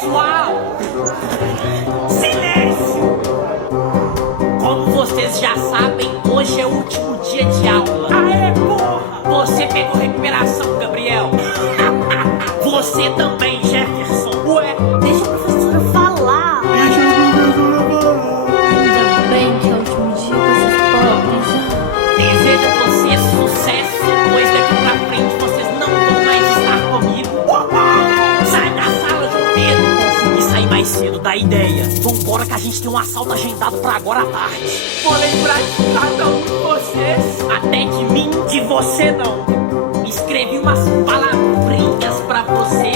Pessoal, silêncio! Como vocês já sabem, hoje é o último dia de aula. Aê, porra! Você pegou recuperação, Gabriel. Você também, Jefferson. Ué, Deixa a professora falar. Ainda bem que é o último dia com esses pobres. desejo a vocês sucesso, pois daqui pra frente vocês não vão mais estar comigo. Sai da sala, João Pedro. Consegui sair mais cedo da ideia. Vambora que a gente tem um assalto agendado pra agora à tarde. Vou lembrar de cada um de vocês. Até de mim, de você não. Escrevi umas palavrinhas pra você